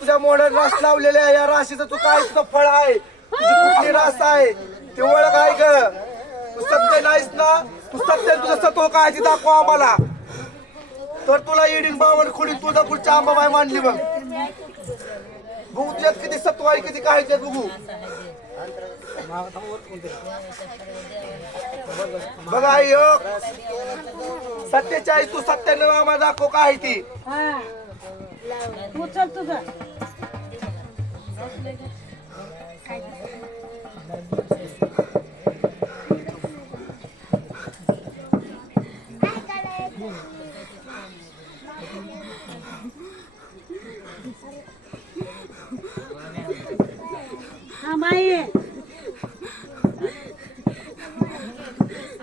तुझ्या मोडात रास लावलेल्या आहे. या राशीचं तू काय तुझं फळ आहे? तुझी कुठली रास आहे? ते ओळख आहे ग. तू सत्य नाहीस ना? तू सत्य तुझं सत्व काय ते दाखव आम्हाला. तर तुला येडीन बावन खोडी आंबा बाय मांडली बघ. बघू तुझ्यात किती सत्व आहे किती काय ते बघू. बघा आई हो. सत्तेचाळीस तू सत्याण्णव आम्हाला दाखव काय ती. तू चल तू जा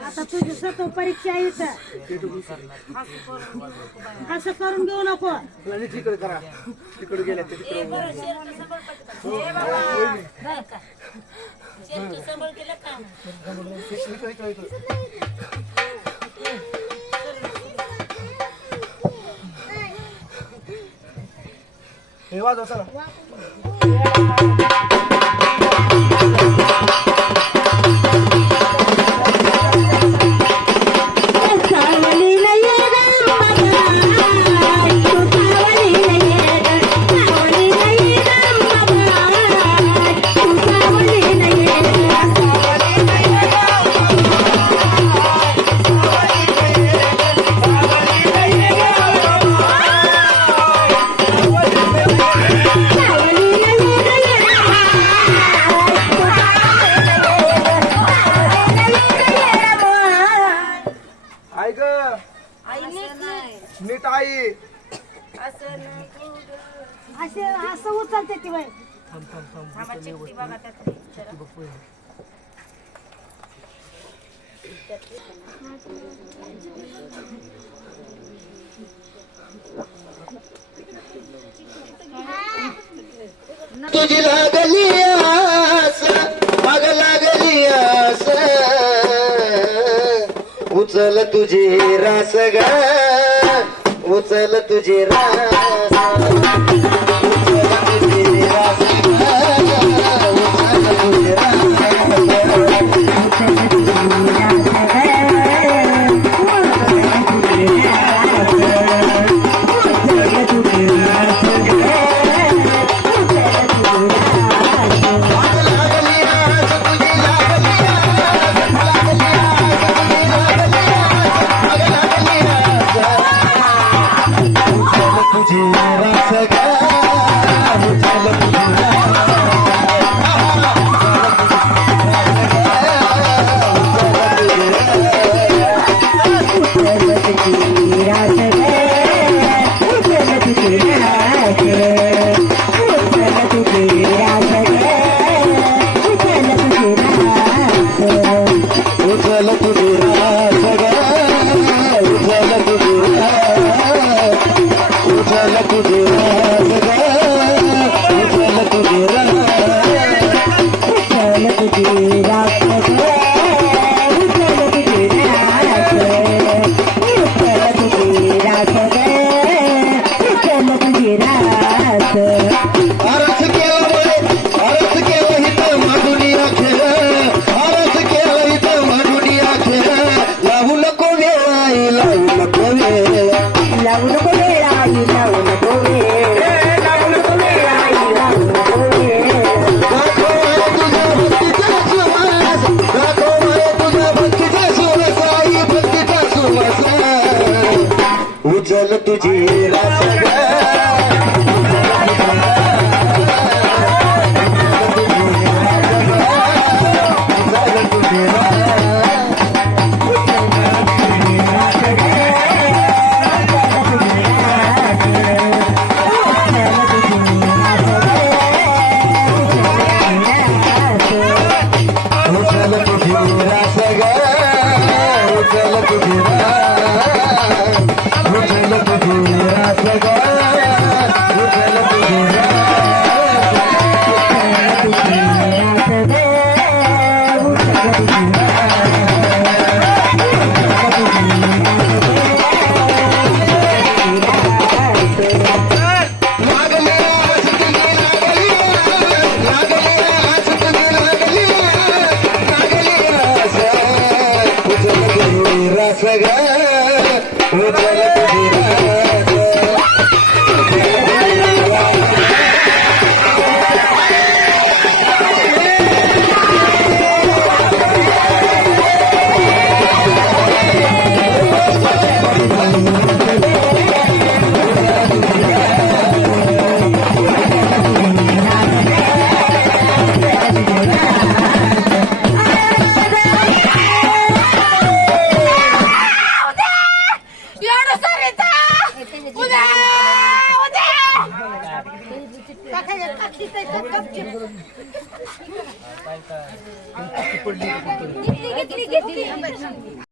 आता तुझी स्वतः परीक्षा येतं असं करून घेऊ नको नाही तिकडे करा तिकडे गेल्या ते हे वाजवा चला. तुझी लागली आस मग लागली आस. उचल तुझी रास ग उचल तुझी रास. ಜಗತ್ತಿದೆ तुझी रास you.